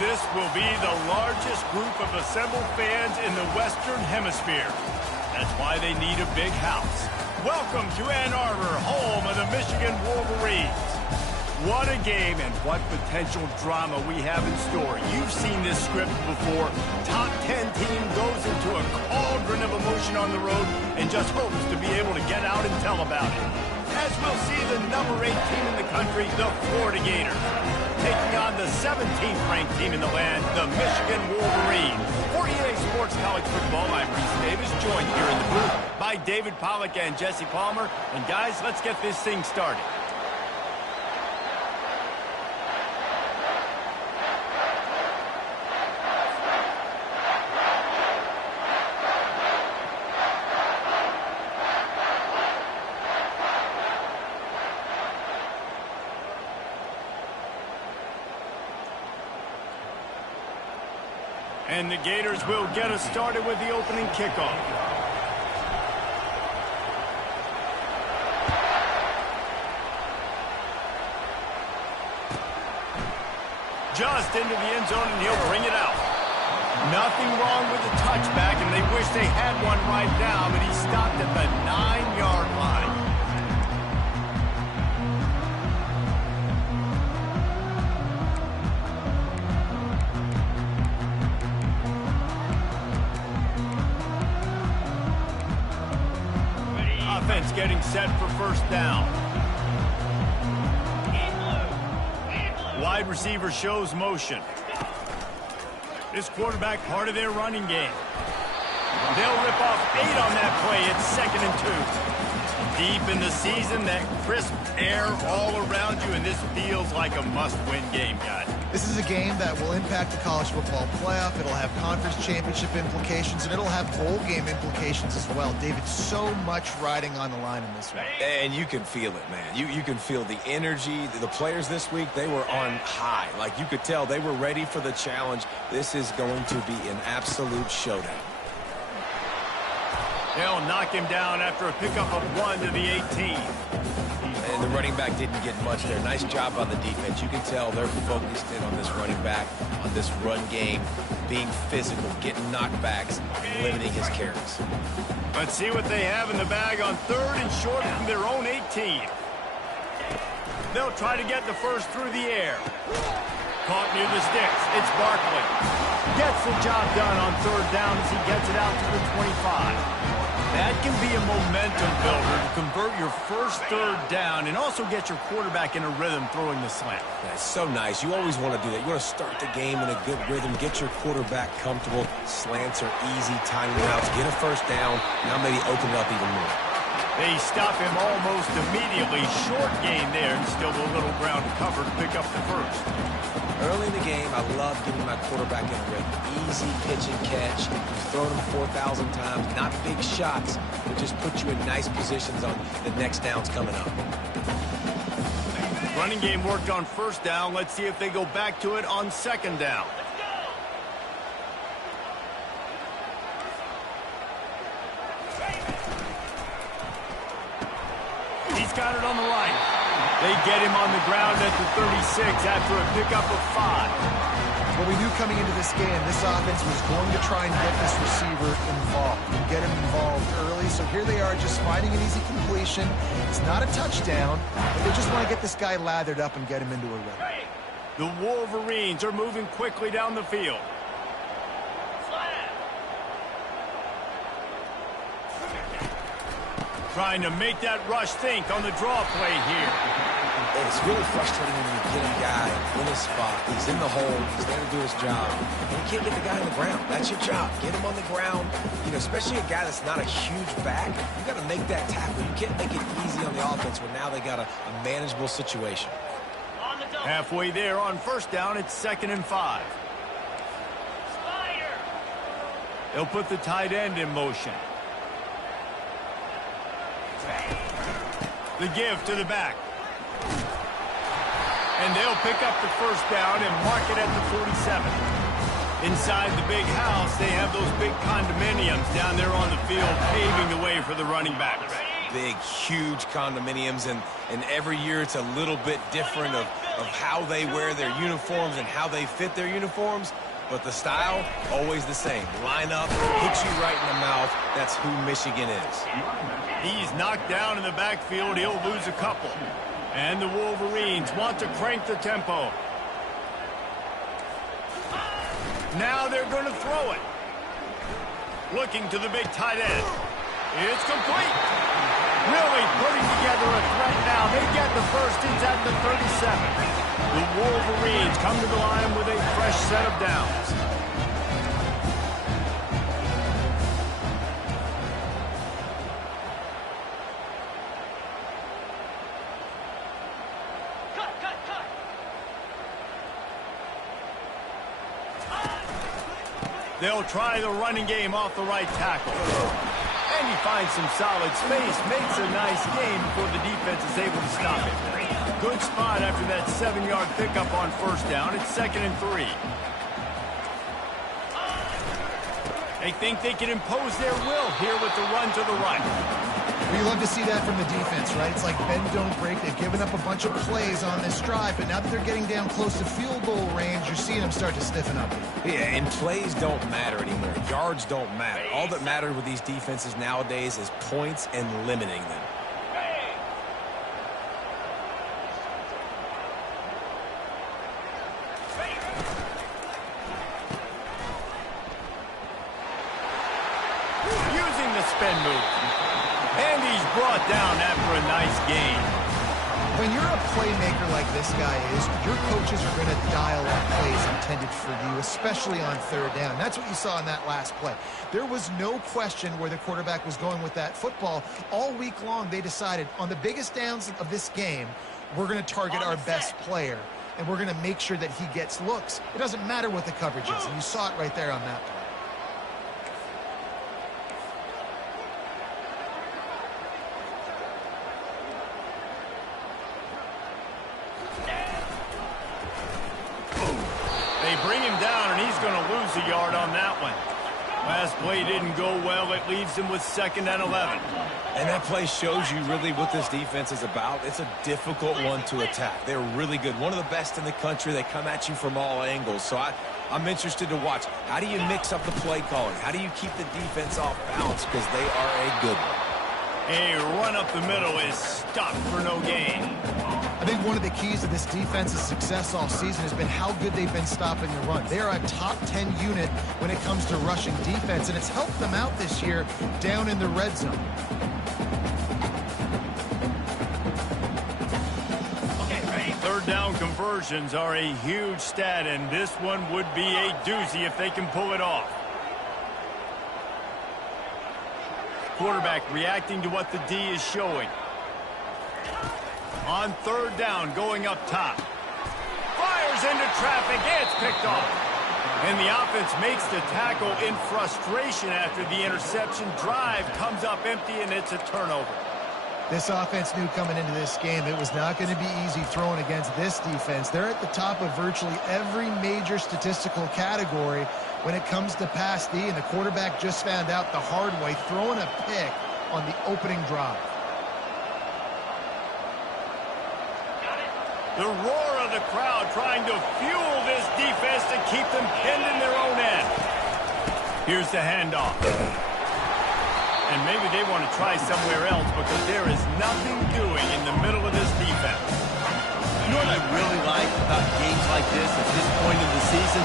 This will be the largest group of assembled fans in the Western Hemisphere. That's why they need a big house. Welcome to Ann Arbor, home of the Michigan Wolverines. What a game and what potential drama we have in store. You've seen this script before. Top 10 team goes into a cauldron of emotion on the road and just hopes to be able to get out and tell about it. As we'll see the number 8 team in the country, the Florida Gators, taking on the 17th ranked team in the land, the Michigan Wolverines. For EA Sports College Football, I'm Reese Davis, joined here in the booth by David Pollack and Jesse Palmer. And guys, let's get this thing started. And the Gators will get us started with the opening kickoff. Just into the end zone, and he'll bring it out. Nothing wrong with the touchback, and they wish they had one right now, but he stopped at the 9-yard line. Getting set for first down. Wide receiver shows motion. This quarterback part of their running game. They'll rip off 8 on that play. It's 2nd and 2. Deep in the season, that crisp air all around you, and this feels like a must-win game, guys. This is a game that will impact the college football playoff. It'll have conference championship implications, and it'll have bowl game implications as well. David, so much riding on the line in this one. And you can feel it, man. You can feel the energy. The players this week, they were on high. Like, you could tell they were ready for the challenge. This is going to be an absolute showdown. They'll knock him down after a pickup of 1 to the 18. And the running back didn't get much there. Nice job on the defense. You can tell they're focused in on this running back, on this run game, being physical, getting knockbacks, limiting his carries. Let's see what they have in the bag on 3rd and short from their own 18. They'll try to get the first through the air. Caught near the sticks. It's Barkley. Gets the job done on 3rd down as he gets it out to the 25. That can be a momentum builder to convert your first 3rd down and also get your quarterback in a rhythm throwing the slant. That's so nice. You always want to do that. You want to start the game in a good rhythm, get your quarterback comfortable. Slants are easy, timing outs, get a first down, now maybe open it up even more. They stop him almost immediately. Short gain there, and still a little ground to cover to pick up the first. Early in the game, I love giving my quarterback in a rhythm. Easy pitch and catch. You've thrown him 4,000 times. Not big shots, but just put you in nice positions on the next downs coming up. Running game worked on 1st down. Let's see if they go back to it on 2nd down. He's got it on the right. They get him on the ground at the 36 after a pickup of 5. What we knew coming into this game, this offense was going to try and get this receiver involved and get him involved early. So here they are just finding an easy completion. It's not a touchdown, but they just want to get this guy lathered up and get him into a rhythm. The Wolverines are moving quickly down the field. Trying to make that rush think on the draw play here. It's really frustrating when you get a guy in his spot. He's in the hole. He's there to do his job. And you can't get the guy on the ground. That's your job. Get him on the ground. You know, especially a guy that's not a huge back. You got to make that tackle. You can't make it easy on the offense when now they got a manageable situation. Halfway there on 1st down, it's 2nd and 5. They'll put the tight end in motion. The give to the back. And they'll pick up the 1st down and mark it at the 47. Inside the big house, they have those big condominiums down there on the field, paving the way for the running backs. Big, huge condominiums, and every year it's a little bit different of of how they wear their uniforms and how they fit their uniforms, but the style, always the same. Line up, hit you right in the mouth. That's who Michigan is. He's knocked down in the backfield. He'll lose a couple. And the Wolverines want to crank the tempo. Now they're going to throw it. Looking to the big tight end. It's complete. Really putting together a threat now. They get the first. It's at the 37. The Wolverines come to the line with a fresh set of downs. They'll try the running game off the right tackle. And he finds some solid space, makes a nice gain before the defense is able to stop it. Good spot after that 7-yard pickup on first down. It's 2nd and 3. They think they can impose their will here with the run to the right. We love to see that from the defense, right? It's like bend, don't break. They've given up a bunch of plays on this drive, but now that they're getting down close to field goal range, you're seeing them start to stiffen up. Yeah, and plays don't matter anymore. Yards don't matter. All that matters with these defenses nowadays is points and limiting them. Using the spin move. And he's brought down after a nice gain. When you're a playmaker like this guy is, your coaches are going to dial up plays intended for you, especially on third down. That's what you saw in that last play. There was no question where the quarterback was going with that football. All week long, they decided on the biggest downs of this game, we're going to target our best player, and we're going to make sure that he gets looks. It doesn't matter what the coverage is, and you saw it right there on that play. Bring him down, and he's going to lose a yard on that one. Last play didn't go well. It leaves him with 2nd and 11. And that play shows you really what this defense is about. It's a difficult one to attack. They're really good. One of the best in the country. They come at you from all angles. So I'm interested to watch. How do you mix up the play calling? How do you keep the defense off balance? Because they are a good one. A run up the middle is stopped for no gain. I think one of the keys to this defense's success all season has been how good they've been stopping the run. They are a top 10 unit when it comes to rushing defense, and it's helped them out this year down in the red zone. Third down conversions are a huge stat, and this one would be a doozy if they can pull it off. Quarterback reacting to what the D is showing. On third down, going up top. Fires into traffic. It's picked off. And the offense makes the tackle in frustration after the interception. Drive comes up empty, and it's a turnover. This offense knew coming into this game it was not going to be easy throwing against this defense. They're at the top of virtually every major statistical category when it comes to pass D, and the quarterback just found out the hard way, throwing a pick on the opening drive. The roar of the crowd trying to fuel this defense to keep them pinned in their own end. Here's the handoff. And maybe they want to try somewhere else because there is nothing doing in the middle of this defense. You know what I really like about games like this at this point in the season?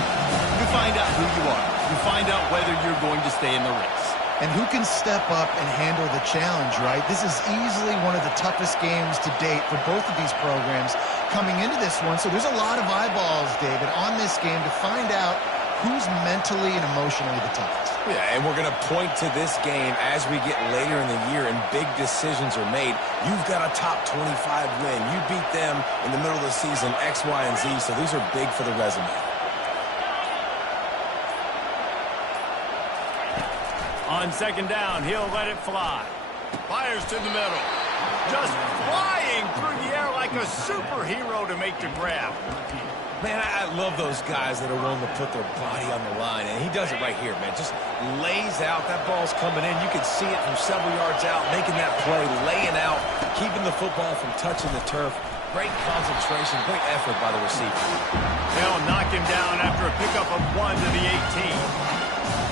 You find out who you are. You find out whether you're going to stay in the race. And who can step up and handle the challenge, right? This is easily one of the toughest games to date for both of these programs coming into this one. So there's a lot of eyeballs, David, on this game to find out who's mentally and emotionally the toughest. Yeah, and we're going to point to this game as we get later in the year and big decisions are made. You've got a top 25 win. You beat them in the middle of the season, X, Y, and Z, so these are big for the resume. On second down, he'll let it fly. Fires to the middle. Just flying through the air like a superhero to make the grab. Man, I love those guys that are willing to put their body on the line, and he does it right here, man. Just lays out. That ball's coming in. You can see it from several yards out, making that play, laying out, keeping the football from touching the turf. Great concentration, great effort by the receiver. They'll knock him down after a pickup of 1 to the 18.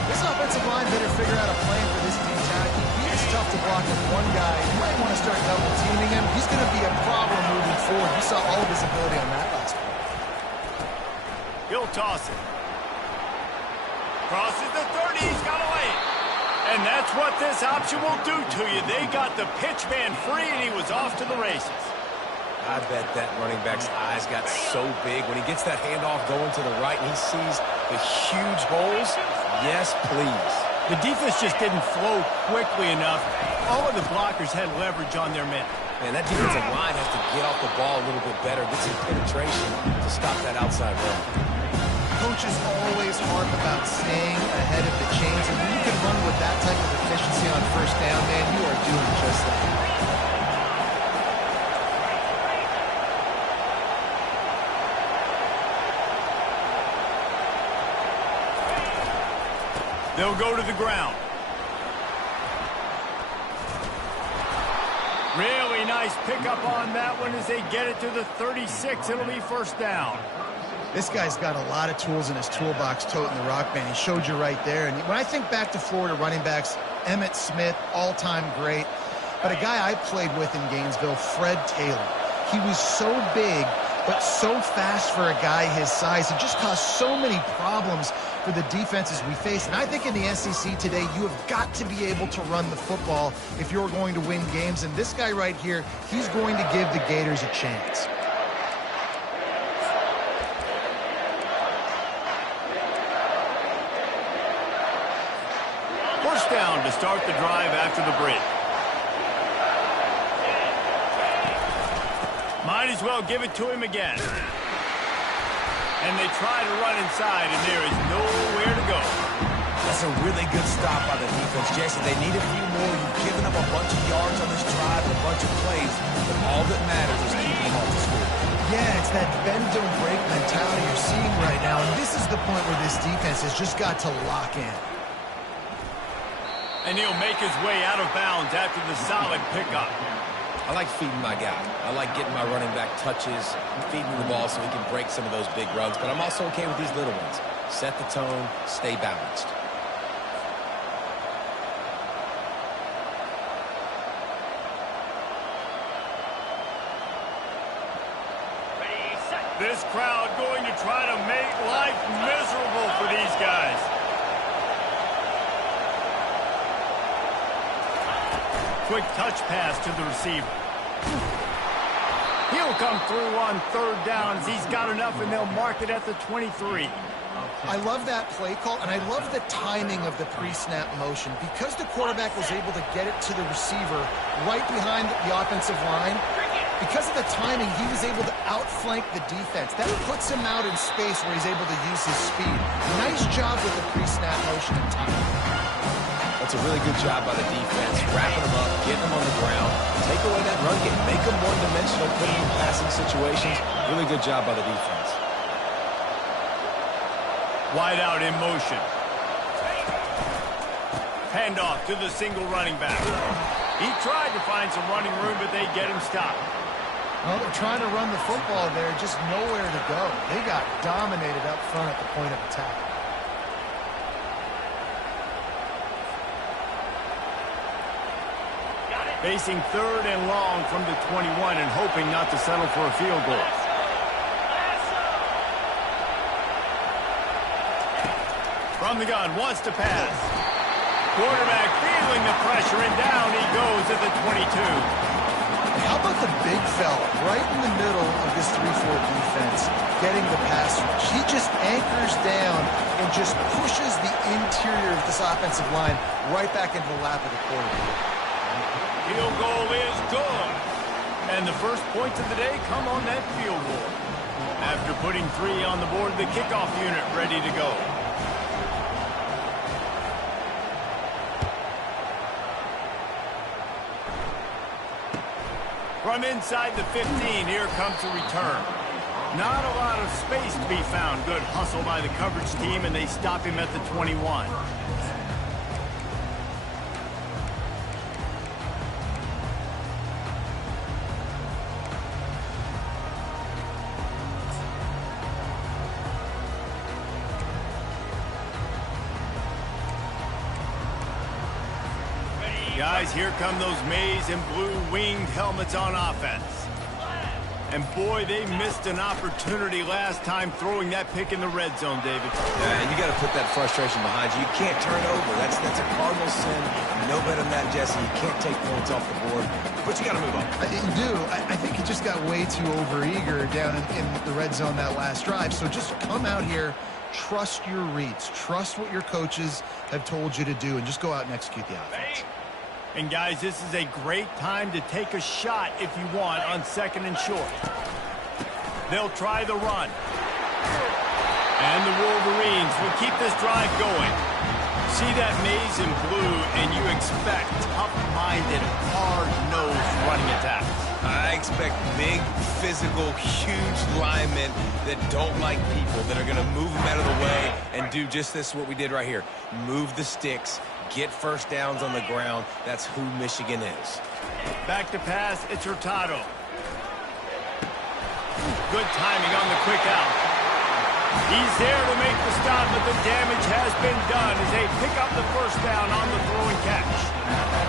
This offensive line better figure out a plan for this deep tackle. He is tough to block with one guy. You might want to start double teaming him. He's going to be a problem moving forward. You saw all of his ability on that last play. He'll toss it. Crosses the 30. He's got away. And that's what this option will do to you. They got the pitch man free, and he was off to the races. I bet that running back's eyes got so big when he gets that handoff going to the right and he sees the huge holes. Yes, please. The defense just didn't flow quickly enough. All of the blockers had leverage on their men. Man, that defensive line has to get off the ball a little bit better, get some penetration to stop that outside run. Coaches always harp about staying ahead of the chains, and when you can run with that type of efficiency on first down, man, you are doing just that. They'll go to the ground. Really nice pickup on that one as they get it to the 36. It'll be first down. This guy's got a lot of tools in his toolbox toting the rock band. He showed you right there. And when I think back to Florida running backs, Emmitt Smith, all-time great. But a guy I played with in Gainesville, Fred Taylor. He was so big, but so fast for a guy his size. It just caused so many problems for the defenses we face. And I think in the SEC today, you have got to be able to run the football if you're going to win games. And this guy right here, he's going to give the Gators a chance. First down to start the drive after the break. Might as well give it to him again. And they try to run inside, and there is nowhere to go. That's a really good stop by the defense, Jason. They need a few more. You've given up a bunch of yards on this drive, a bunch of plays, but all that matters is keeping them off the score. Yeah, it's that bend, don't break mentality you're seeing right now, and this is the point where this defense has just got to lock in. And he'll make his way out of bounds after the solid pickup. I like feeding my guy. I like getting my running back touches, feeding the ball so he can break some of those big runs, but I'm also okay with these little ones. Set the tone, stay balanced. This crowd going to try to make life miserable for these guys. Quick touch pass to the receiver. He'll come through on third down as he's got enough, and they'll mark it at the 23. I love that play call, and I love the timing of the pre-snap motion. Because the quarterback was able to get it to the receiver right behind the offensive line, because of the timing, he was able to outflank the defense. That puts him out in space where he's able to use his speed. Nice job with the pre-snap motion and timing. That's a really good job by the defense, wrapping them up, getting them on the ground, take away that run game, make them one-dimensional, put them in passing situations. Really good job by the defense. Wide out in motion. Handoff to the single running back. He tried to find some running room, but they get him stopped. Well, they're trying to run the football there, just nowhere to go. They got dominated up front at the point of attack. Facing third and long from the 21 and hoping not to settle for a field goal. From the gun, wants to pass. Quarterback feeling the pressure, and down he goes at the 22. How about the big fella right in the middle of this 3-4 defense getting the pass rush? He just anchors down and just pushes the interior of this offensive line right back into the lap of the quarterback. Field goal is good. And the first points of the day come on that field goal. After putting 3 on the board, the kickoff unit ready to go. From inside the 15, here comes the return. Not a lot of space to be found. Good hustle by the coverage team, and they stop him at the 21. Guys, here come those maize and blue winged helmets on offense. And boy, they missed an opportunity last time throwing that pick in the red zone, David. Yeah, and you got to put that frustration behind you. You can't turn over. That's a cardinal sin. No better than that, Jesse. You can't take points off the board, but you got to move on. You do. I think he just got way too overeager down in the red zone that last drive. So just come out here, trust your reads, trust what your coaches have told you to do, and just go out and execute the offense. And guys, this is a great time to take a shot if you want on 2nd and short. They'll try the run. And the Wolverines will keep this drive going. See that maize and blue, and you expect tough-minded, hard-nosed running attacks. I expect big, physical, huge linemen that don't like people, that are going to move them out of the way and do just this, what we did right here. Move the sticks. Get first downs on the ground. That's who Michigan is. Back to pass, it's Hurtado. Good timing on the quick out. He's there to make the stop, but the damage has been done as they pick up the first down on the throw and catch.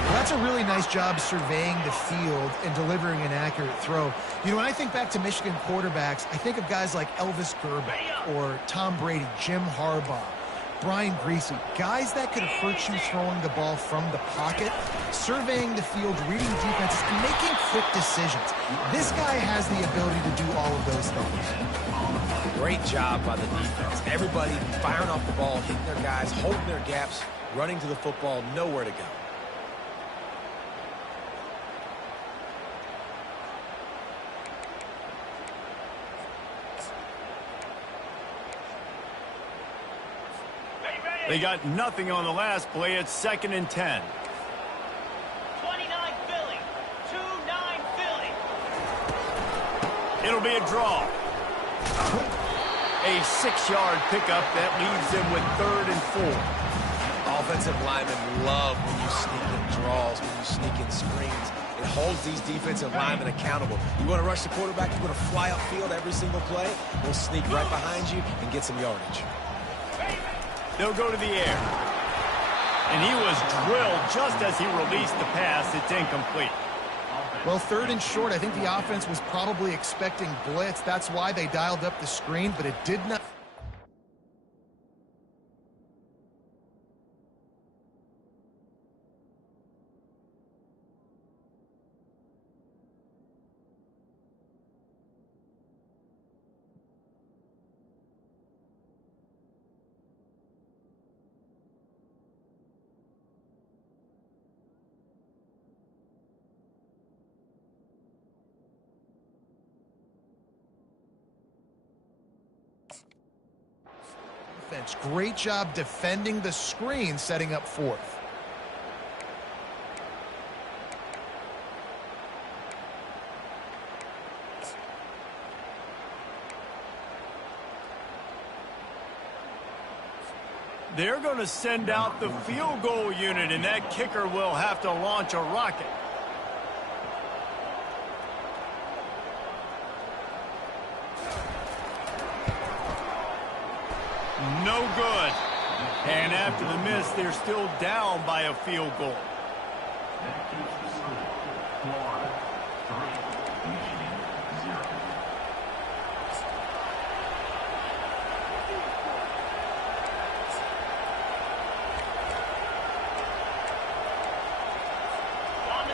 Well, that's a really nice job surveying the field and delivering an accurate throw. You know, when I think back to Michigan quarterbacks, I think of guys like Elvis Grbac or Tom Brady, Jim Harbaugh, Brian Griese, guys that could hurt you throwing the ball from the pocket, surveying the field, reading defenses, and making quick decisions. This guy has the ability to do all of those things. Great job by the defense. Everybody firing off the ball, hitting their guys, holding their gaps, running to the football, nowhere to go. They got nothing on the last play. It's 2nd and 10. 29 Philly. 2-9 Philly. It'll be a draw. A 6-yard pickup that leaves them with 3rd and 4. Offensive linemen love when you sneak in draws, when you sneak in screens. It holds these defensive linemen accountable. You want to rush the quarterback, you want to fly upfield every single play, we'll sneak right behind you and get some yardage. They'll go to the air. And he was drilled just as he released the pass. It's incomplete. Well, 3rd and short, I think the offense was probably expecting blitz. That's why they dialed up the screen, but it did not. Great job defending the screen, setting up 4th. They're going to send out the field goal unit, and that kicker will have to launch a rocket. No good. And after the miss, they're still down by a field goal.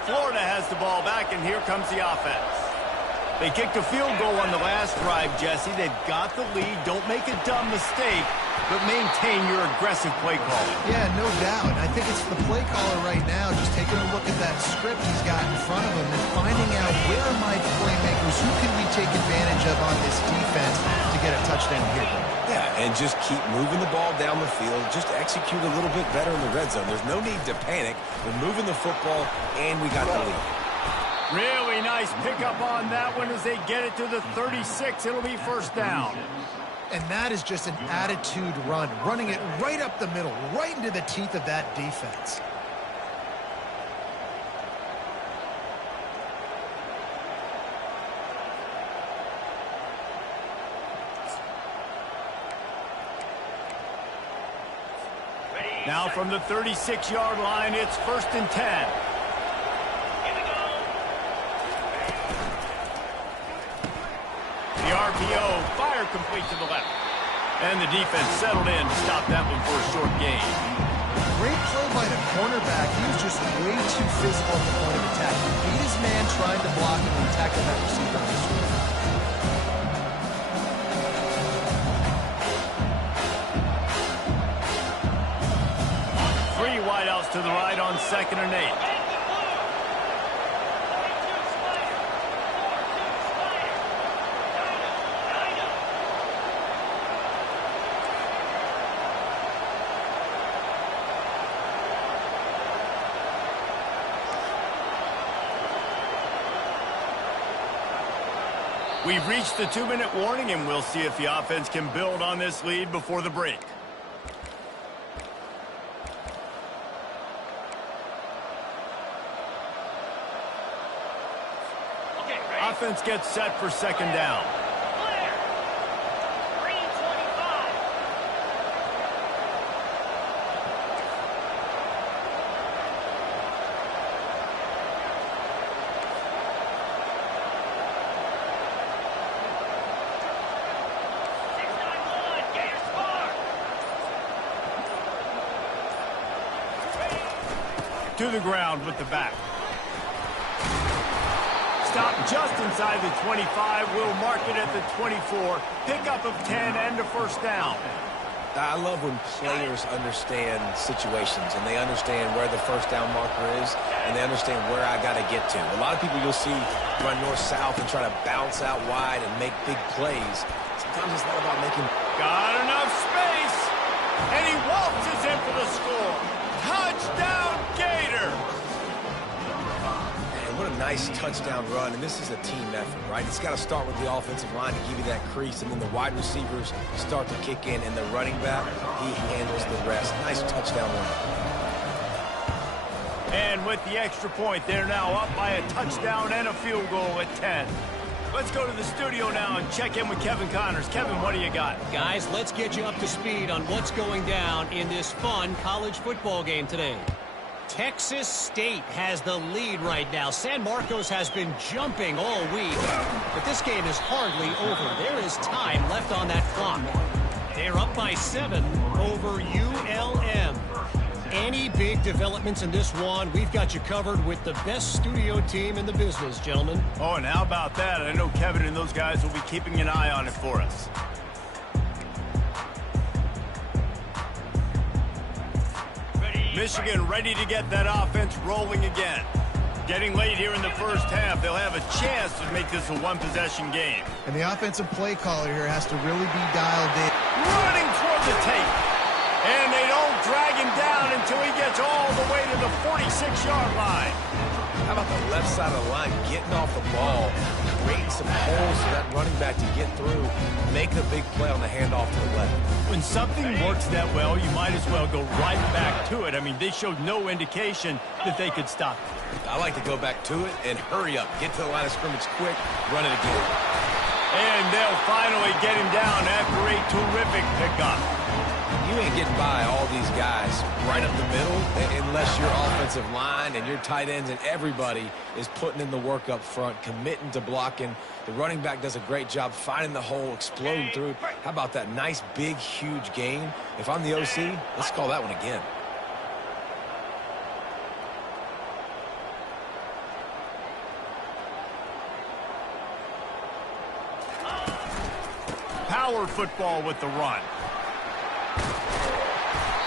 Florida has the ball back, and here comes the offense. They kicked a field goal on the last drive, Jesse. They've got the lead. Don't make a dumb mistake, but maintain your aggressive play calling. Yeah, no doubt. I think it's the play caller right now just taking a look at that script he's got in front of him and finding out where are my playmakers, who can we take advantage of on this defense to get a touchdown here. Yeah, and just keep moving the ball down the field. Just execute a little bit better in the red zone. There's no need to panic. We're moving the football, and we got the lead. Really nice pickup on that one as they get it to the 36. It'll be first down. And that is just an attitude run, running it right up the middle, right into the teeth of that defense. Now from the 36-yard line, it's 1st and 10. RPO, fire complete to the left. And the defense settled in to stop that one for a short gain. Great play by the cornerback. He was just way too physical at the point of attack. He beat his man trying to block him and tackle that receiver on the screen. Three wideouts to the right on 2nd and 8. We've reached the 2-minute warning, and we'll see if the offense can build on this lead before the break. Offense gets set for 2nd down. Clear. Green 25. Gators far. To the ground with the back. Stop just inside the 25. We'll mark it at the 24. Pickup of 10 and a first down. I love when players understand situations and they understand where the first down marker is and they understand where I got to get to. A lot of people you'll see run north-south and try to bounce out wide and make big plays. Sometimes it's not about making... Got enough space. And he waltzes in for the score. Touchdown, Gator. What a nice touchdown run, and this is a team effort, right? It's got to start with the offensive line to give you that crease, and then the wide receivers start to kick in, and the running back, he handles the rest. Nice touchdown run. And with the extra point, they're now up by a touchdown and a field goal at 10. Let's go to the studio now and check in with Kevin Connors. Kevin, what do you got? Guys, let's get you up to speed on what's going down in this fun college football game today. Texas State has the lead right now. San Marcos has been jumping all week, but this game is hardly over. There is time left on that clock. They're up by 7 over ULM. Any big developments in this one, we've got you covered with the best studio team in the business, gentlemen. Oh, and how about that? I know Kevin and those guys will be keeping an eye on it for us. Michigan ready to get that offense rolling again. Getting late here in the first half, they'll have a chance to make this a one-possession game. And the offensive play caller here has to really be dialed in. Running toward the tape. And they don't drag him down until he gets all the way to the 46-yard line. How about the left side of the line getting off the ball, creating some holes for that running back to get through, make a big play on the handoff to the left. When something works that well, you might as well go right back to it. I mean, they showed no indication that they could stop it. I like to go back to it and hurry up. Get to the line of scrimmage quick, run it again. And they'll finally get him down after a terrific pickup. You ain't getting by all these guys right up the middle unless your offensive line and your tight ends and everybody is putting in the work up front, committing to blocking. The running back does a great job finding the hole, exploding through. How about that nice, big, huge gain? If I'm the OC, let's call that one again. Power football with the run.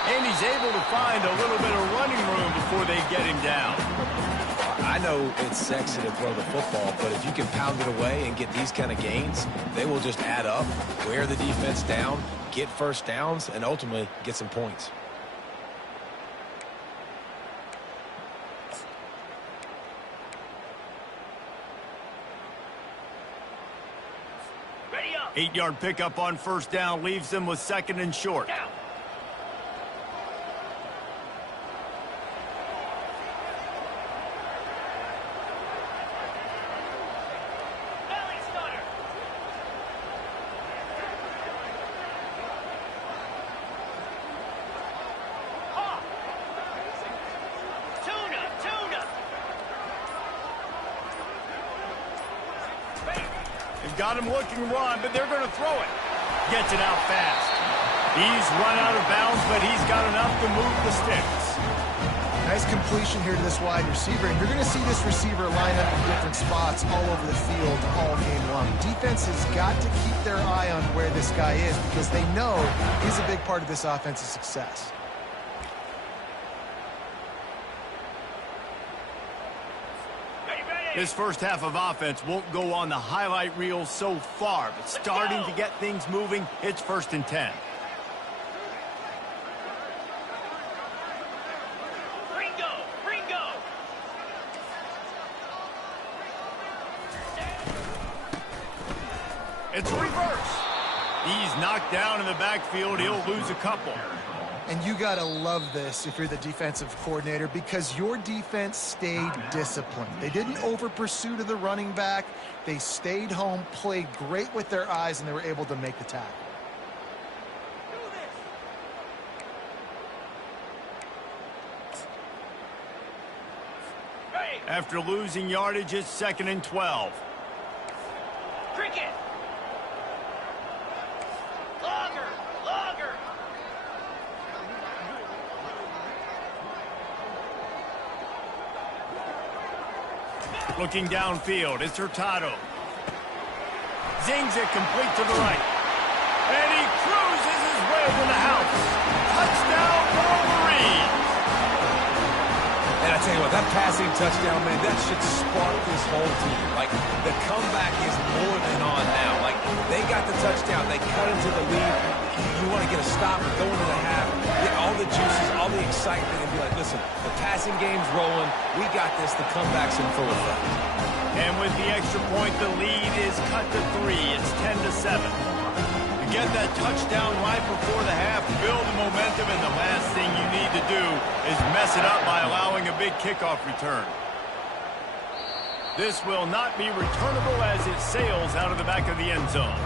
And he's able to find a little bit of running room before they get him down. I know it's sexy to throw the football, but if you can pound it away and get these kind of gains, they will just add up, wear the defense down, get first downs, and ultimately get some points. Ready up. 8-yard pickup on first down leaves them with 2nd and short. Down. Belly stunner. Ha. Tuna. They've got him looking to run, but they're going to throw it. Gets it out fast. He's run out of bounds, but he's got enough to move the sticks. Nice completion here to this wide receiver, and you're going to see this receiver line up in different spots all over the field all game long. Defense has got to keep their eye on where this guy is because they know he's a big part of this offense's success. This first half of offense won't go on the highlight reel so far, but starting to get things moving, it's 1st and 10. It's a reverse. He's knocked down in the backfield. He'll lose a couple. And you got to love this if you're the defensive coordinator because your defense stayed disciplined. They didn't over-pursue to the running back. They stayed home, played great with their eyes, and they were able to make the tackle. After losing yardage, it's 2nd and 12. Cricket. Looking downfield, it's Hurtado. Zings it complete to the right. And he cruises his way to the house. Touchdown, Wolverines! And I tell you what, that passing touchdown, man, that should spark this whole team. Like, the comeback is more than on now. Like, they got the touchdown. They cut into the lead. You want to get a stop and go into the half, get all the juices, all the excitement, and be like, listen, the passing game's rolling. We got this. The comeback's in full effect. And with the extra point, the lead is cut to 3. It's 10-7. To get that touchdown right before the half, build the momentum, and the last thing you need to do is mess it up by allowing a big kickoff return. This will not be returnable as it sails out of the back of the end zone.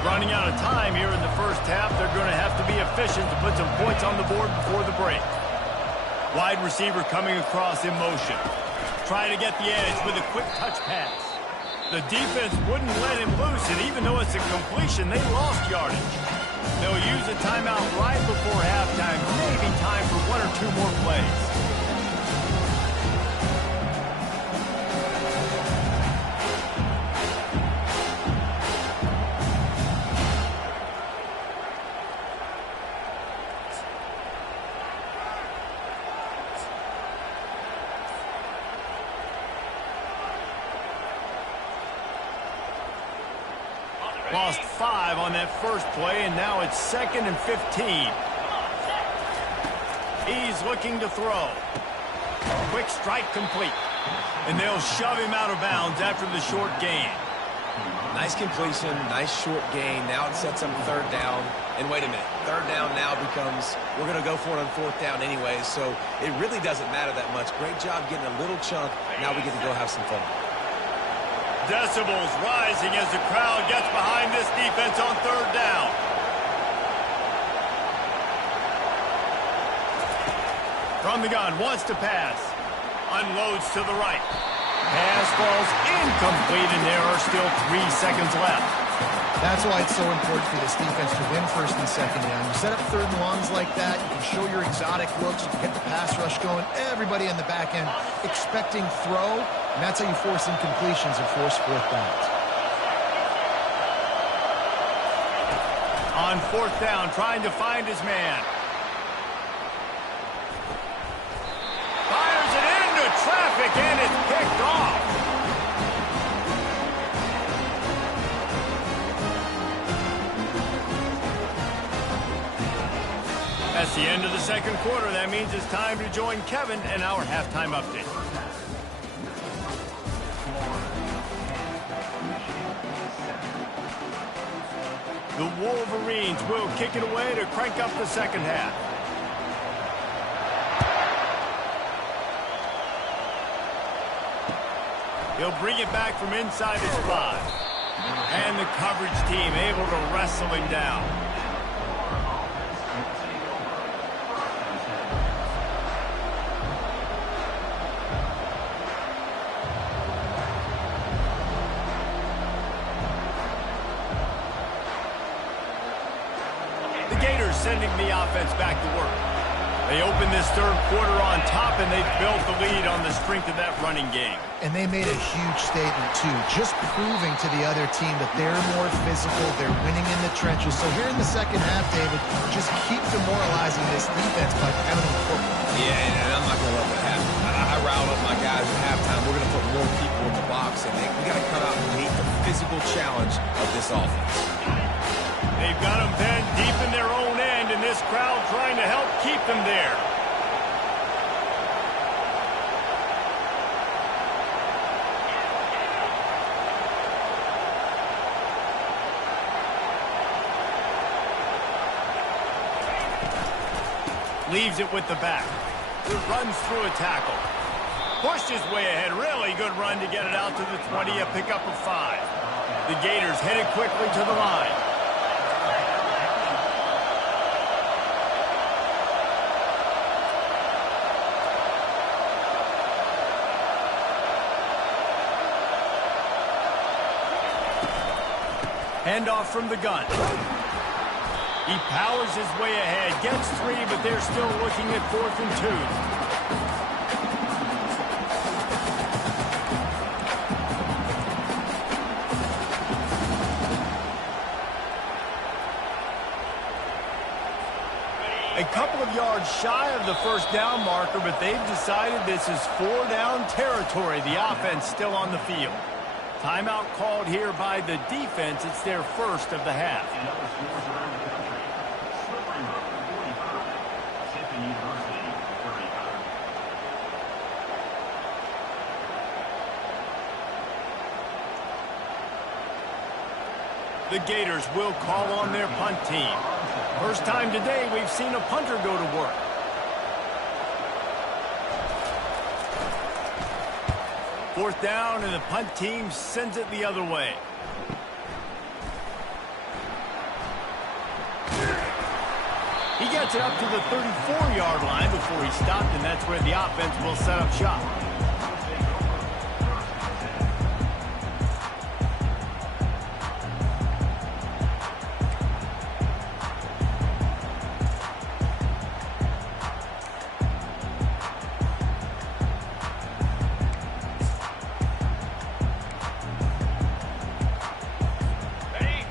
Running out of time here in the first half, they're going to have to be efficient to put some points on the board before the break. Wide receiver coming across in motion. Trying to get the edge with a quick touch pass. The defense wouldn't let him loose, and even though it's a completion, they lost yardage. They'll use a timeout right before halftime, maybe time for 1 or 2 more plays. Lost 5 on that first play, and now it's 2nd and 15. He's looking to throw. Quick strike complete. And they'll shove him out of bounds after the short gain. Nice completion, nice short gain. Now it sets up 3rd down. And wait a minute, 3rd down now becomes, we're going to go for it on 4th down anyway, so it really doesn't matter that much. Great job getting a little chunk. Now we get to go have some fun. Decibels rising as the crowd gets behind this defense on 3rd down. From the gun, wants to pass. Unloads to the right. Pass falls incomplete, and there are still 3 seconds left. That's why it's so important for this defense to win 1st and 2nd down. You set up 3rd and longs like that, you can show your exotic looks, you can get the pass rush going, everybody in the back end expecting throw, and that's how you force incompletions and force 4th downs. On 4th down, trying to find his man. Fires it into traffic, and it's picked off. That's the end of the 2nd quarter. That means it's time to join Kevin in our halftime update. The Wolverines will kick it away to crank up the 2nd half. He'll bring it back from inside his 5. And the coverage team able to wrestle him down. The Gators sending the offense back to work. They open this third quarter on top, and they've built the lead on the strength of that running game. And they made a huge statement, too, just proving to the other team that they're more physical, they're winning in the trenches. So here in the second half, David, just keep demoralizing this defense by pounding the football. Yeah, and I'm not going to let that happen. I riled up my guys at halftime. We're going to put more people in the box, and we got to cut out and meet the physical challenge of this offense. They've got them pinned deep in their own end, and this crowd trying to help keep them there. Leaves it with the back. Runs through a tackle. Pushed his way ahead. Really good run to get it out to the 20, a pickup of 5. The Gators headed quickly to the line. Handoff from the gun. He powers his way ahead, gets 3, but they're still looking at 4th and 2. A couple of yards shy of the first down marker, but they've decided this is 4-down territory. The offense still on the field. Timeout called here by the defense. It's their first of the half. The Gators will call on their punt team. First time today we've seen a punter go to work. Fourth down, and the punt team sends it the other way. He gets it up to the 34-yard line before he stopped, and that's where the offense will set up shop.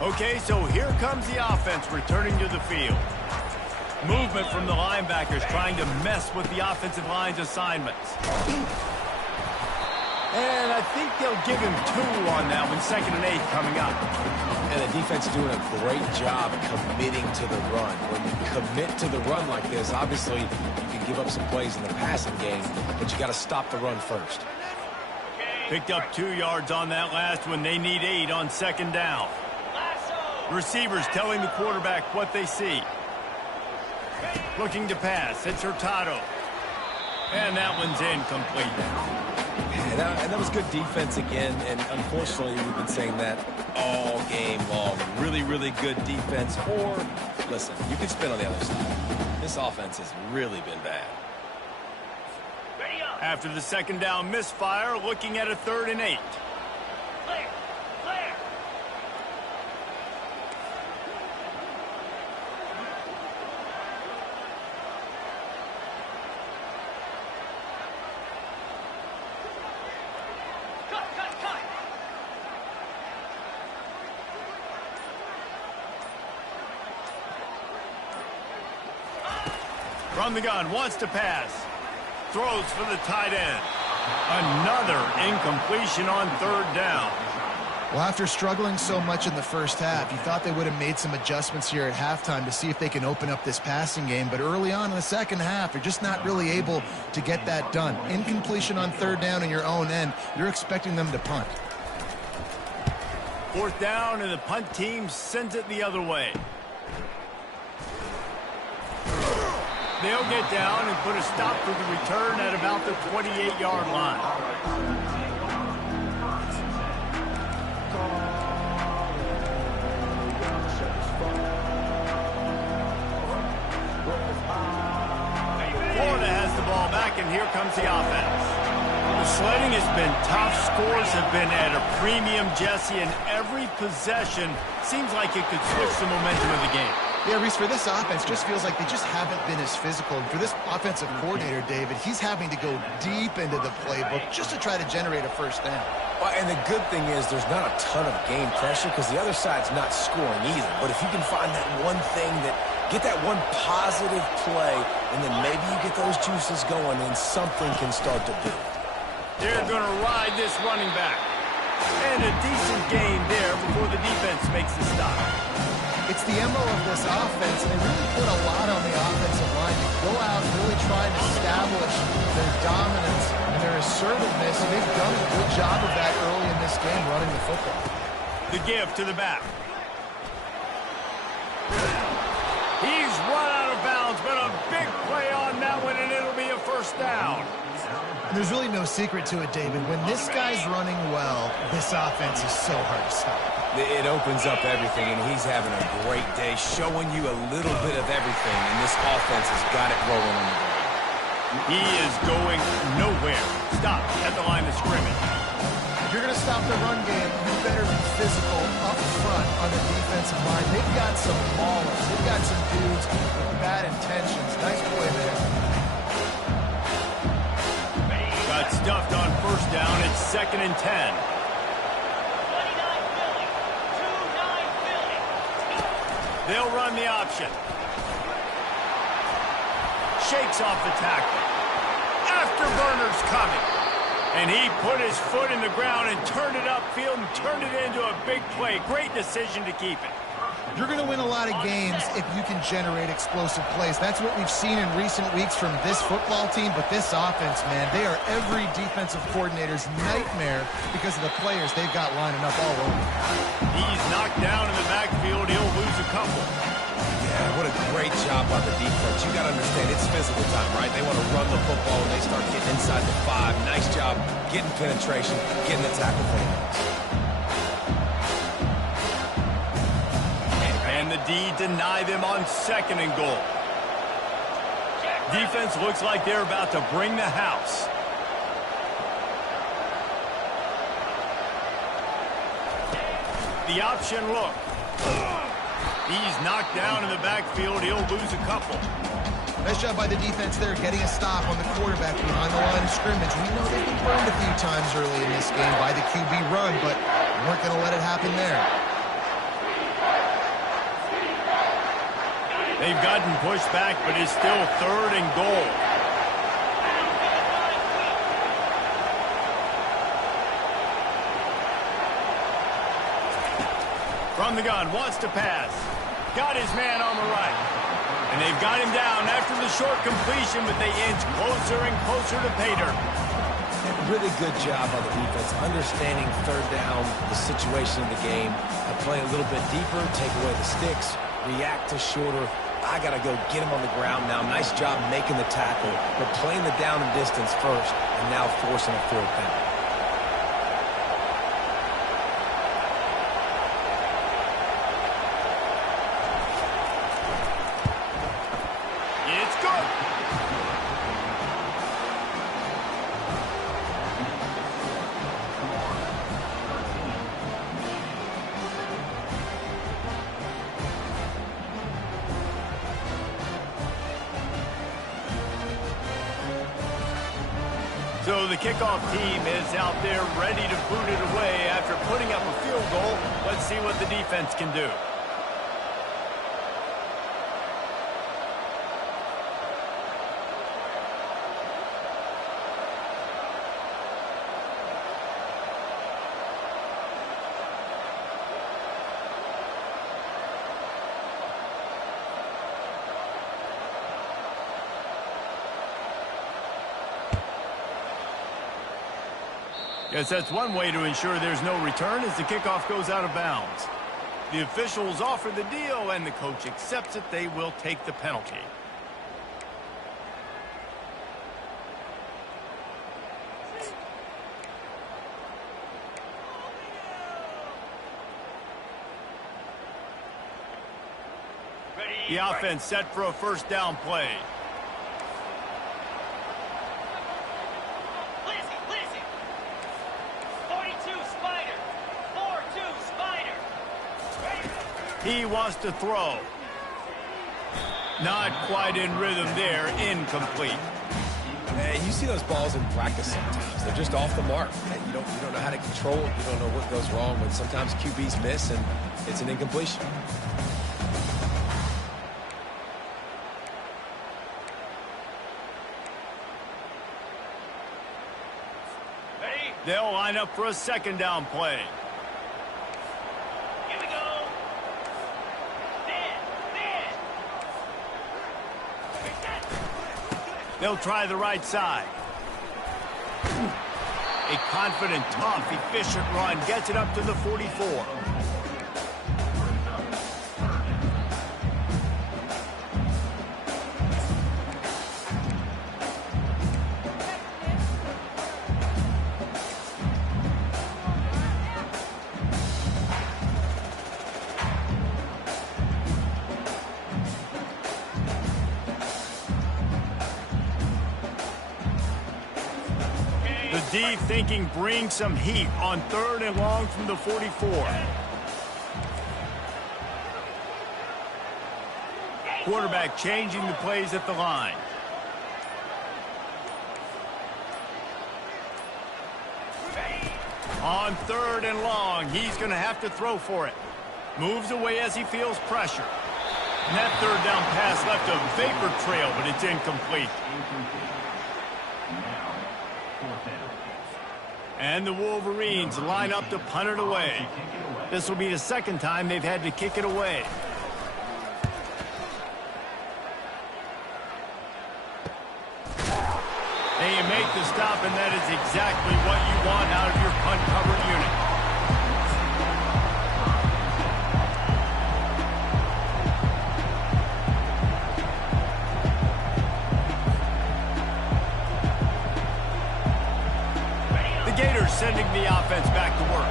Okay, so here comes the offense returning to the field. Movement from the linebackers trying to mess with the offensive line's assignments. And I think they'll give him 2 on that one, 2nd and 8 coming up. And the defense is doing a great job committing to the run. When you commit to the run like this, obviously you can give up some plays in the passing game, but you got to stop the run first. Picked up 2 yards on that last one. They need 8 on 2nd down. Receivers telling the quarterback what they see. Looking to pass. It's Hurtado. And that one's incomplete. And that was good defense again, and unfortunately we've been saying that all game long. Really, really good defense. Or, listen, you can spin on the other side. This offense has really been bad. After the 2nd down misfire, looking at a 3rd and 8. From the gun, wants to pass. Throws for the tight end. Another incompletion on 3rd down. Well, after struggling so much in the first half, you thought they would have made some adjustments here at halftime to see if they can open up this passing game. But early on in the second half, you're just not really able to get that done. Incompletion on 3rd down in your own end, you're expecting them to punt. 4th down, and the punt team sends it the other way. They'll get down and put a stop to the return at about the 28-yard line. comes the offense. The sledding has been tough. Scores have been at a premium, Jesse, and every possession seems like it could switch the momentum of the game. Yeah, Reese, for this offense, just feels like they just haven't been as physical. And for this offensive coordinator, David, he's having to go deep into the playbook just to try to generate a first down. Well, and the good thing is there's not a ton of game pressure because the other side's not scoring either. But if you can find that one thing get that one positive play, and then maybe you get those juices going and something can start to build. They're going to ride this running back. And a decent gain there before the defense makes the stop. It's the MO of this offense, and they really put a lot on the offensive line to go out and really try and establish their dominance and their assertiveness, and they've done a good job of that early in this game running the football. The give to the back. He's run out of bounds, but a big play on that one, and it'll be a first down. And there's really no secret to it, David. When this guy's running well, this offense is so hard to stop. It opens up everything, and he's having a great day, showing you a little bit of everything, and this offense has got it rolling on the ground. He is going nowhere. Stop at the line of scrimmage. If you're going to stop the run game, you better be physical up front on the defensive line. They've got some maulers. They've got some dudes with bad intentions. Nice play there. Got stuffed on first down. It's 2nd and 10. They'll run the option. Shakes off the tackle. Afterburner's coming. And he put his foot in the ground and turned it upfield and turned it into a big play. Great decision to keep it. You're going to win a lot of games if you can generate explosive plays. That's what we've seen in recent weeks from this football team, but this offense, man, they are every defensive coordinator's nightmare because of the players they've got lining up all over. He's knocked down in the backfield. He'll lose a couple. Yeah, what a great job by the defense. You got to understand, it's physical time, right? They want to run the football, and they start getting inside the 5. Nice job getting penetration, getting the tackle for them. And the D deny them on 2nd and goal. Defense looks like they're about to bring the house. The option look. He's knocked down in the backfield. He'll lose a couple. Nice job by the defense there, getting a stop on the quarterback behind the line of scrimmage. We know they've been burned a few times early in this game by the QB run, but weren't going to let it happen there. They've gotten pushed back, but it's still 3rd and goal. From the gun, wants to pass. Got his man on the right. And they've got him down after the short completion, but they inch closer and closer to pay dirt. Really good job on the defense, understanding 3rd down, the situation of the game, play a little bit deeper, take away the sticks, react to shorter. I got to go get him on the ground now. Nice job making the tackle, but playing the down and distance first, and now forcing a 4th down. It's good. So the kickoff team is out there ready to boot it away after putting up a field goal. Let's see what the defense can do. Guess that's one way to ensure there's no return as the kickoff goes out of bounds. The officials offer the deal, and the coach accepts it. They will take the penalty. The offense set for a 1st down play. He wants to throw. Not quite in rhythm there. Incomplete. And you see those balls in practice sometimes. They're just off the mark. You don't know how to control it. You don't know what goes wrong. But sometimes QBs miss, and it's an incompletion. They'll line up for a second down play. Here we go. They'll try the right side. A confident, tough, efficient run gets it up to the 44. D thinking bring some heat on 3rd and long from the 44. Quarterback changing the plays at the line. On 3rd and long, he's going to have to throw for it. Moves away as he feels pressure. And that 3rd down pass left a vapor trail, but it's incomplete. And the Wolverines line up to punt it away. This will be the second time they've had to kick it away. They make the stop, and that is exactly what you want out of your punt cover unit. Sending the offense back to work.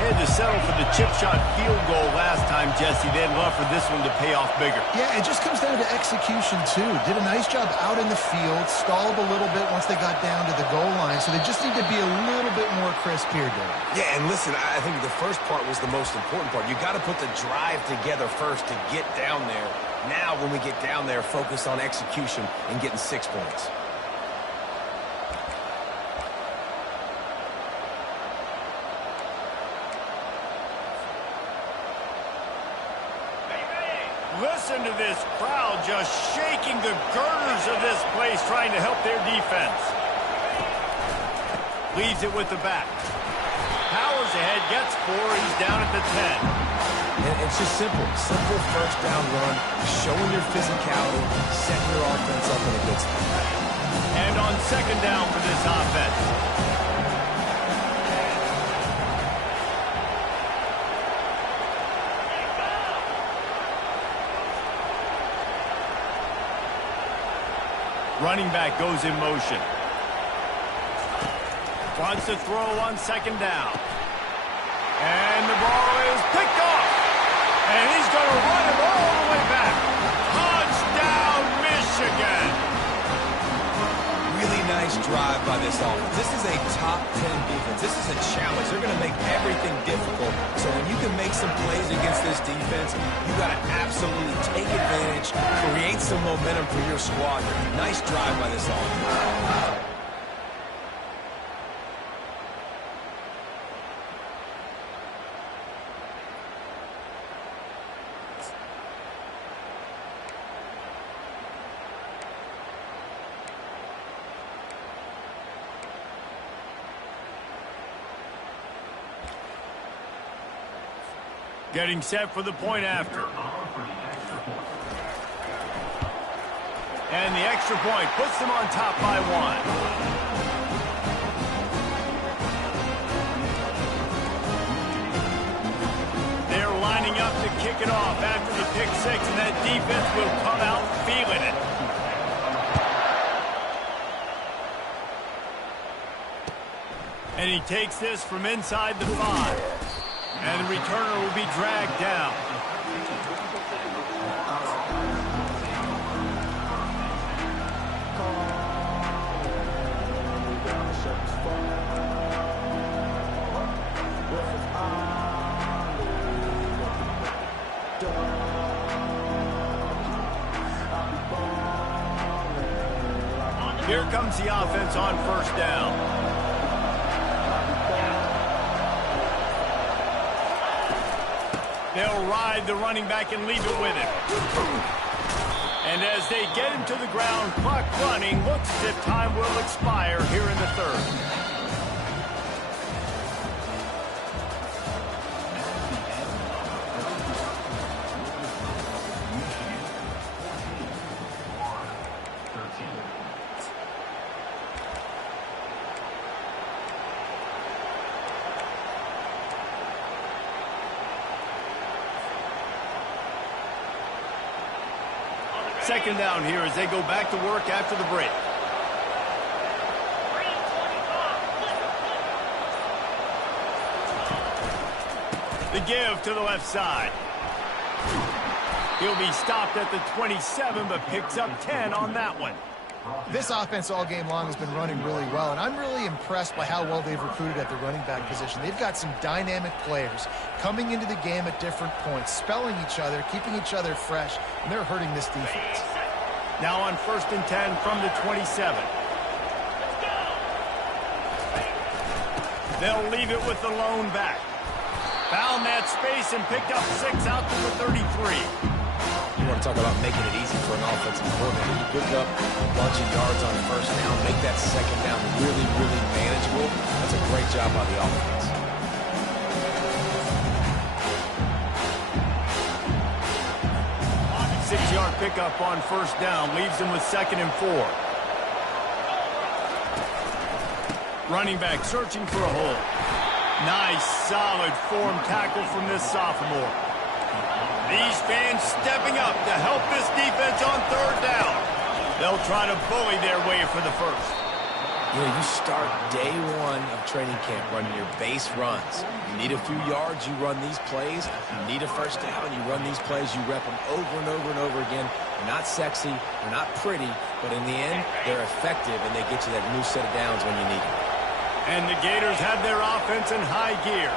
Had to settle for the chip shot field goal last time, Jesse. They'd love for this one to pay off bigger. Yeah, it just comes down to execution, too. Did a nice job out in the field, stalled a little bit once they got down to the goal line, so they just need to be a little bit more crisp here, Dave. Yeah, and listen, I think the first part was the most important part. You got to put the drive together first to get down there. Now, when we get down there, focus on execution and getting 6 points. Listen to this crowd just shaking the girders of this place, trying to help their defense. Leaves it with the back. Powers ahead, gets 4, he's down at the 10. And it's just simple. Simple first down run, showing your physicality, setting your offense up in a good spot. And on second down for this offense. Running back goes in motion. Wants to throw on second down. And the ball is picked off. And he's going to run it all the way back. Touchdown, Michigan. Really nice drive by this offense. This is a top 10 defense. This is a challenge. They're going to make everything difficult. So when you can make some plays against this defense, you got to absolutely take advantage, create some momentum for your squad. Nice drive by this offense. Getting set for the point after. And the extra point puts them on top by 1. They're lining up to kick it off after the pick 6, and that defense will come out feeling it. And he takes this from inside the 5. And the returner will be dragged down. Here comes the offense on first down. They'll ride the running back and leave it with him. And as they get him to the ground, clock running, looks as if time will expire here in the third. Second down here as they go back to work after the break. The give to the left side. He'll be stopped at the 27, but picks up 10 on that one. This offense all game long has been running really well, and I'm really impressed by how well they've recruited at the running back position. They've got some dynamic players coming into the game at different points, spelling each other, keeping each other fresh, and they're hurting this defense. Now on 1st and 10 from the 27. They'll leave it with the lone back. Found that space and picked up 6 out to the 33. You want to talk about making it easy for an offensive coordinator. You pick up a bunch of yards on first down, make that second down really, really manageable. That's a great job by the offense. Six-yard pickup on first down leaves them with 2nd and 4. Running back searching for a hole. Nice, solid form tackle from this sophomore. These fans stepping up to help this defense on 3rd down. They'll try to bully their way for the first. You know, you start day one of training camp running your base runs. You need a few yards, you run these plays. You need a first down, you run these plays. You rep them over and over and over again. They're not sexy, they're not pretty, but in the end, they're effective, and they get you that new set of downs when you need them. And the Gators have their offense in high gear.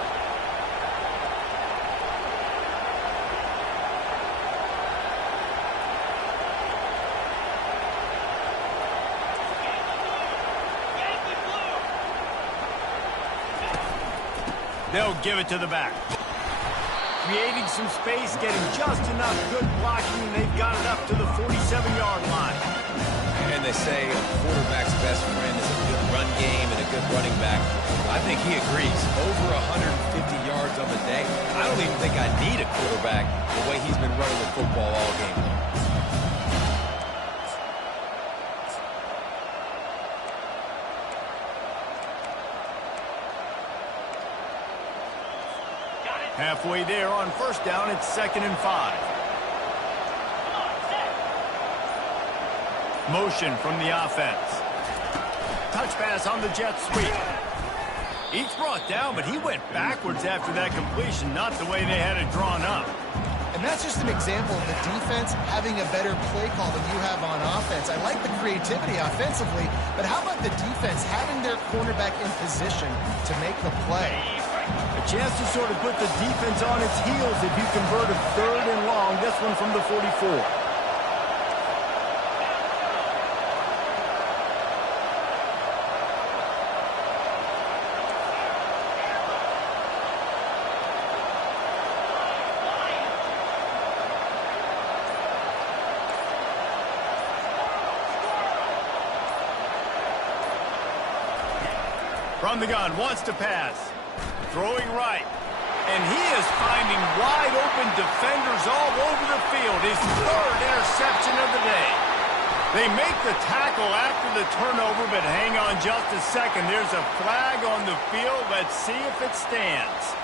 They'll give it to the back. Creating some space, getting just enough good blocking, and they've got it up to the 47-yard line. And they say a quarterback's best friend is a good run game and a good running back. I think he agrees. Over 150 yards on the day. I don't even think I need a quarterback the way he's been running the football all game long. Halfway there on first down, it's 2nd and 5. Motion from the offense. Touch pass on the jet sweep. Each brought down, but he went backwards after that completion, not the way they had it drawn up. And that's just an example of the defense having a better play call than you have on offense. I like the creativity offensively, but how about the defense having their cornerback in position to make the play? A chance to sort of put the defense on its heels if you convert a 3rd and long, this one from the 44. From the gun, wants to pass. Throwing right. And he is finding wide open defenders all over the field. His 3rd interception of the day. They make the tackle after the turnover, but hang on just a second. There's a flag on the field. Let's see if it stands.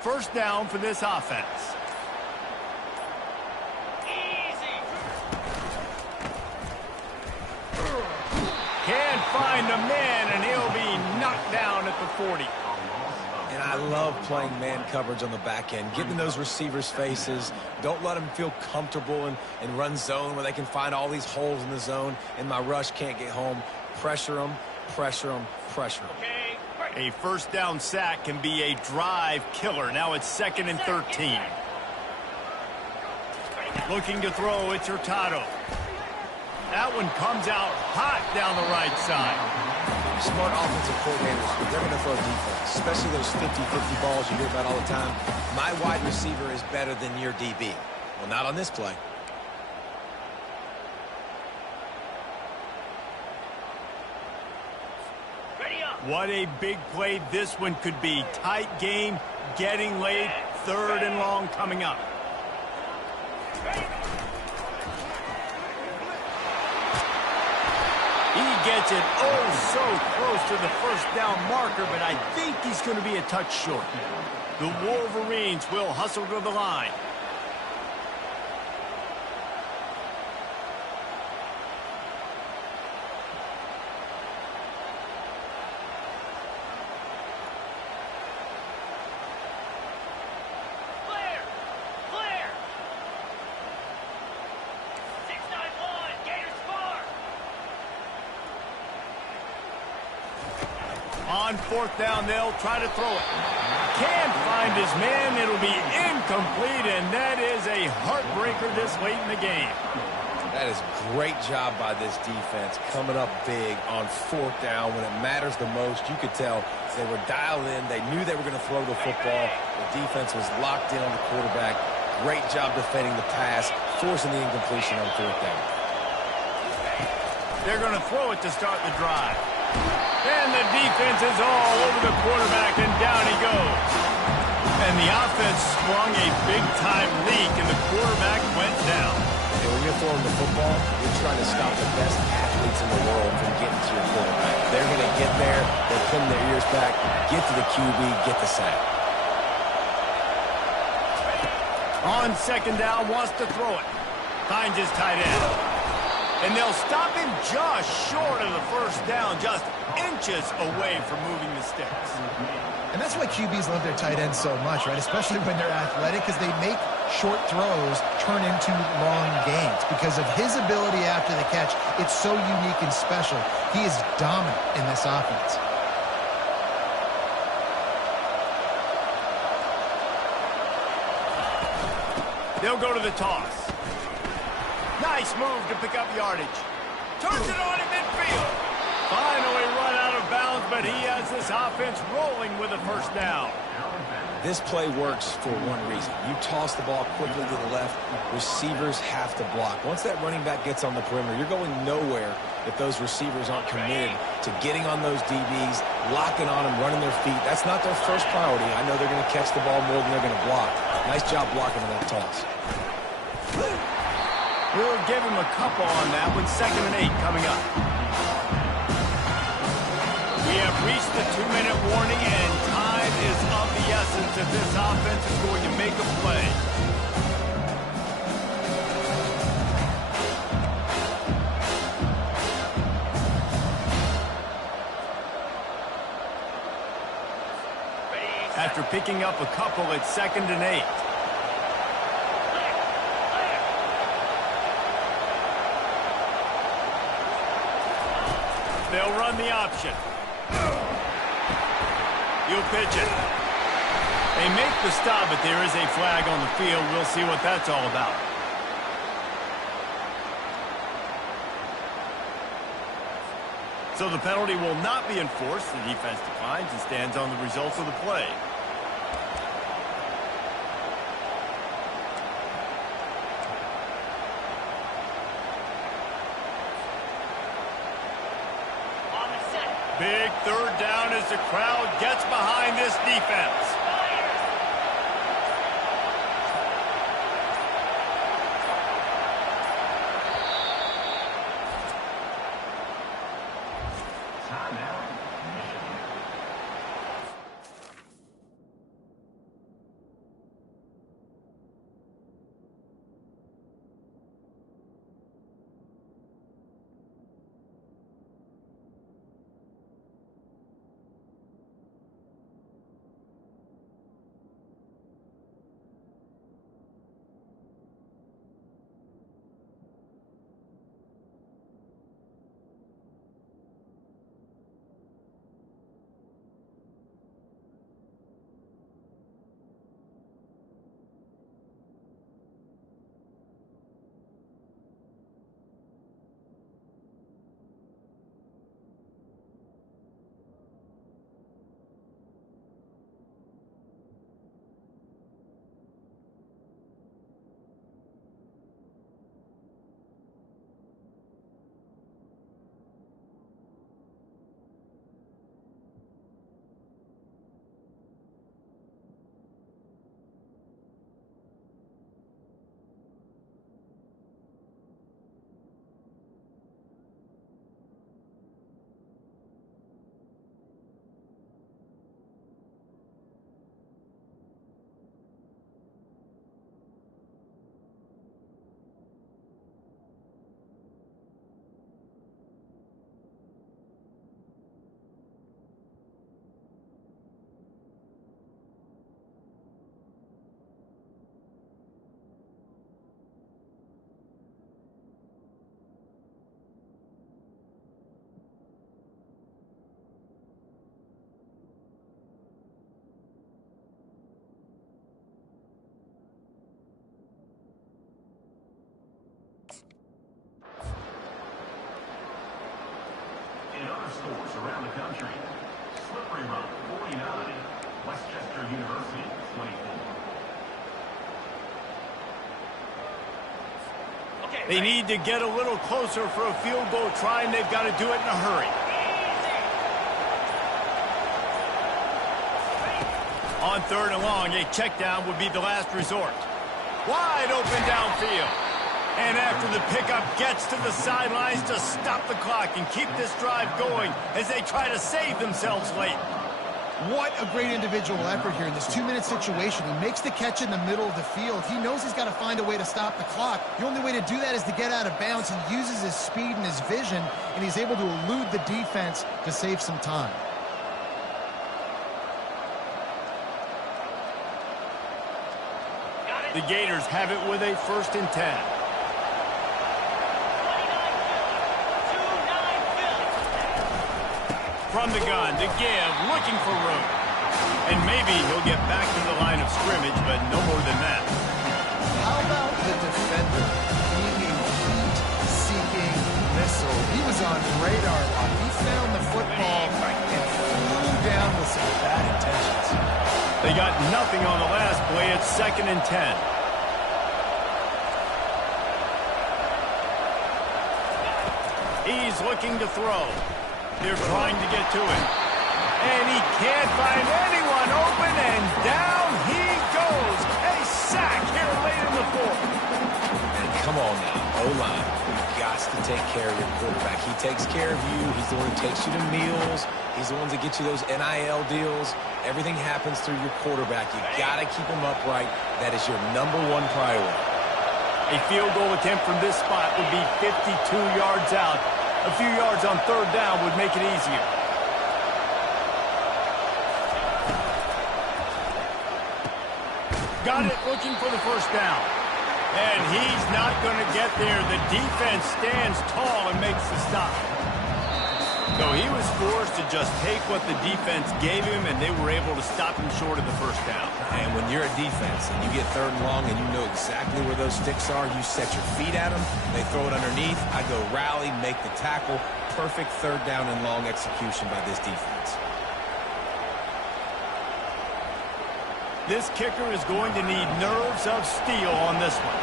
First down for this offense. Can't find a man, and he'll be knocked down at the 40. And I love playing man coverage on the back end, getting in those receivers' faces. Don't let them feel comfortable and run zone where they can find all these holes in the zone, and my rush can't get home. Pressure them, pressure them, pressure them. A first down sack can be a drive killer. Now it's 2nd and 13. Looking to throw, it's Hurtado. That one comes out hot down the right side. Smart offensive coordinators, they're going to throw defense, especially those 50-50 balls you hear about all the time. My wide receiver is better than your DB. Well, not on this play. What a big play this one could be. Tight game, getting late, 3rd and long coming up. He gets it so close to the first down marker, but I think he's going to be a touch short. The Wolverines will hustle to the line. On 4th down, they'll try to throw it. Can't find his man. It'll be incomplete, and that is a heartbreaker this late in the game. That is great job by this defense, coming up big on 4th down when it matters the most. You could tell they were dialed in. They knew they were going to throw the football. The defense was locked in on the quarterback. Great job defending the pass, forcing the incompletion on 4th down. They're going to throw it to start the drive. And the defense is all over the quarterback, and down he goes. And the offense sprung a big-time leak, and the quarterback went down. And when you're throwing the football, you're trying to stop the best athletes in the world from getting to your quarterback. They're going to get there. They're putting their ears back, get to the QB, get the sack. On 2nd down, wants to throw it. Finds his tight end. And they'll stop him just short of the first down, just inches away from moving the sticks. And that's why QBs love their tight ends so much, right? Especially when they're athletic, because they make short throws turn into long gains. Because of his ability after the catch, it's so unique and special. He is dominant in this offense. They'll go to the toss. Nice move to pick up yardage. Turns it on in midfield. Finally run out of bounds, but he has this offense rolling with a first down. This play works for one reason. You toss the ball quickly to the left, receivers have to block. Once that running back gets on the perimeter, you're going nowhere if those receivers aren't committed to getting on those DBs, locking on them, running their feet. That's not their first priority. I know they're going to catch the ball more than they're going to block. Nice job blocking on that toss. We'll give him a couple on that one. 2nd and 8 coming up. We have reached the 2-minute warning, and time is of the essence if this offense is going to make a play. After picking up a couple, it's 2nd and 8. They'll run the option. You'll pitch it. They make the stop, but there is a flag on the field. We'll see what that's all about. So the penalty will not be enforced. The defense declines and stands on the results of the play. Big 3rd down as the crowd gets behind this defense. stores around the country. Slippery Rock, 49. Westchester University, 24. They need to get a little closer for a field goal try, and they've got to do it in a hurry. On 3rd and long, a check down would be the last resort. Wide open downfield. And after the pickup gets to the sidelines to stop the clock and keep this drive going as they try to save themselves late. What a great individual effort here in this 2-minute situation. He makes the catch in the middle of the field. He knows he's got to find a way to stop the clock. The only way to do that is to get out of bounds. He uses his speed and his vision, and he's able to elude the defense to save some time. The Gators have it with a 1st and 10. From the gun to give, looking for room. And maybe he'll get back to the line of scrimmage, but no more than that. How about the defender being a heat-seeking missile? He was on radar lock. He found the football and flew down with some bad intentions. They got nothing on the last play. It's 2nd and 10. He's looking to throw. They're trying to get to it. And he can't find anyone open, and down he goes. A sack here late in the 4th. And come on now, O-line. You've got to take care of your quarterback. He takes care of you. He's the one who takes you to meals. He's the one that gets you those NIL deals. Everything happens through your quarterback. You got to keep him upright. That is your #1 priority. A field goal attempt from this spot would be 52 yards out. A few yards on 3rd down would make it easier. Got it, looking for the 1st down. And he's not going to get there. The defense stands tall and makes the stop. So he was forced to just take what the defense gave him, and they were able to stop him short of the 1st down. And when you're a defense and you get 3rd and long and you know exactly where those sticks are, you set your feet at them, they throw it underneath, I go rally, make the tackle. Perfect 3rd down and long execution by this defense. This kicker is going to need nerves of steel on this one.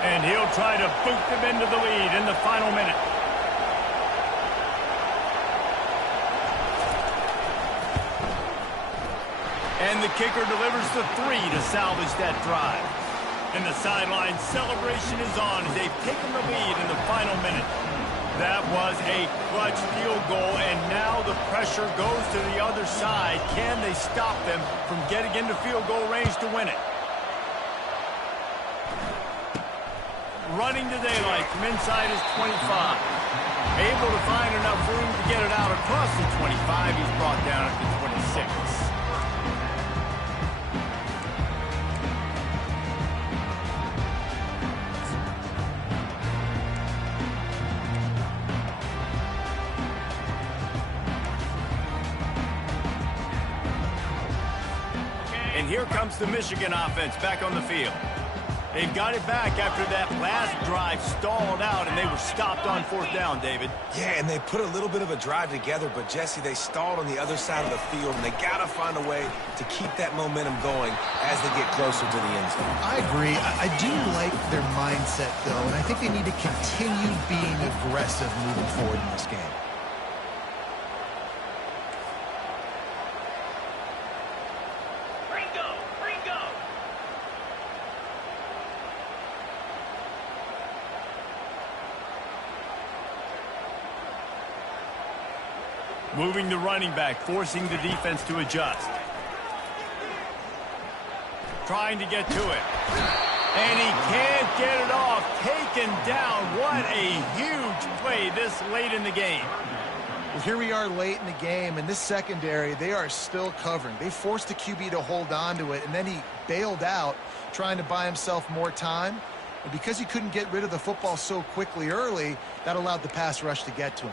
And he'll try to boot them into the lead in the final minute. And the kicker delivers the 3 to salvage that drive. And the sideline celebration is on as they've taken the lead in the final minute. That was a clutch field goal, and now the pressure goes to the other side. Can they stop them from getting into field goal range to win it? Running to daylight from inside his 25. Able to find enough room to get it out across the 25. He's brought down at the 26. And here comes the Michigan offense back on the field. They've got it back after that last drive stalled out, and they were stopped on 4th down, David. Yeah, and they put a little bit of a drive together, but, Jesse, they stalled on the other side of the field, and they got to find a way to keep that momentum going as they get closer to the end zone. I agree. I do like their mindset, though, and I think they need to continue being aggressive moving forward in this game. Moving the running back, forcing the defense to adjust. Trying to get to it. And he can't get it off. Taken down. What a huge play this late in the game. Well, here we are late in the game, and this secondary, they are still covering. They forced the QB to hold on to it, and then he bailed out, trying to buy himself more time. And because he couldn't get rid of the football so quickly early, that allowed the pass rush to get to him.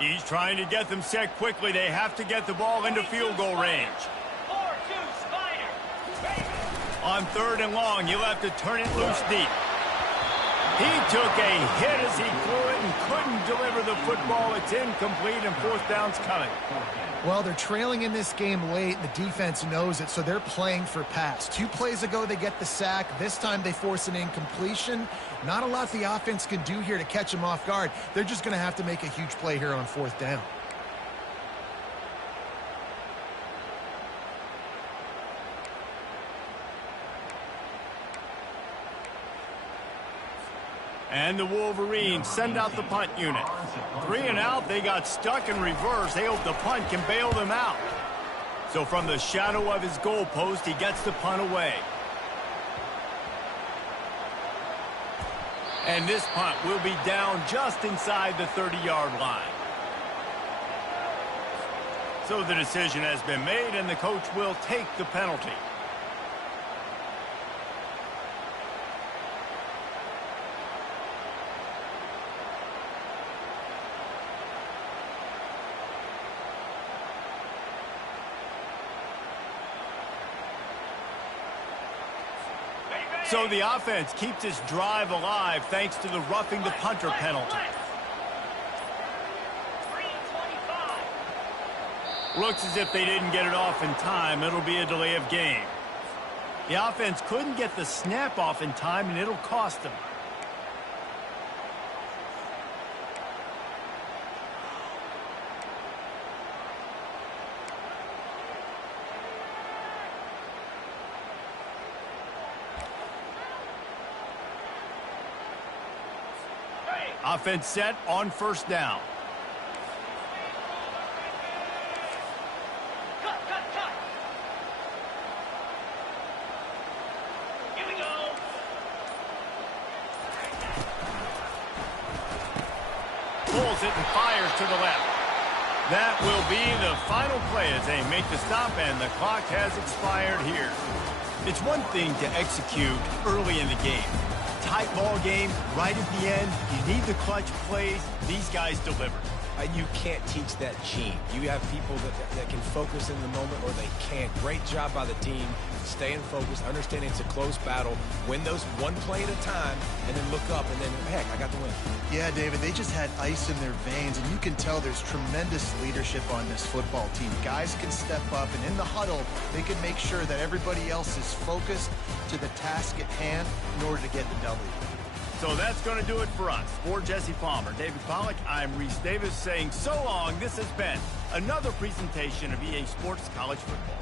He's trying to get them set quickly. They have to get the ball into field goal range. 4-2 Spider. On 3rd and long, you'll have to turn it loose deep. He took a hit as he threw it and couldn't deliver the football. It's incomplete and fourth down's coming. Well, they're trailing in this game late. The defense knows it, so they're playing for pass. 2 plays ago, they get the sack. This time, they force an incompletion. Not a lot the offense can do here to catch them off guard. They're just going to have to make a huge play here on fourth down. And the Wolverines send out the punt unit. 3 and out, they got stuck in reverse. They hope the punt can bail them out. So from the shadow of his goal post, he gets the punt away. And this punt will be down just inside the 30-yard line. So the decision has been made, and the coach will take the penalty. So the offense keeps its drive alive thanks to the roughing the punter penalty. Looks as if they didn't get it off in time. It'll be a delay of game. The offense couldn't get the snap off in time, and it'll cost them. Offense set on first down. Cut, cut, cut. Here we go. Pulls it and fires to the left. That will be the final play as they make the stop, and the clock has expired here. It's one thing to execute early in the game. Tight ball game, right at the end, you need the clutch plays. These guys deliver. You can't teach that gene. You have people that can focus in the moment, or they can't. Great job by the team, staying focused, understanding it's a close battle, win those one play at a time, and then look up, and then, heck, I got the win. Yeah, David, they just had ice in their veins, and you can tell there's tremendous leadership on this football team. Guys can step up, and in the huddle, they can make sure that everybody else is focused to the task at hand in order to get the W. So that's going to do it for us. For Jesse Palmer, David Pollack, I'm Reese Davis saying so long. This has been another presentation of EA Sports College Football.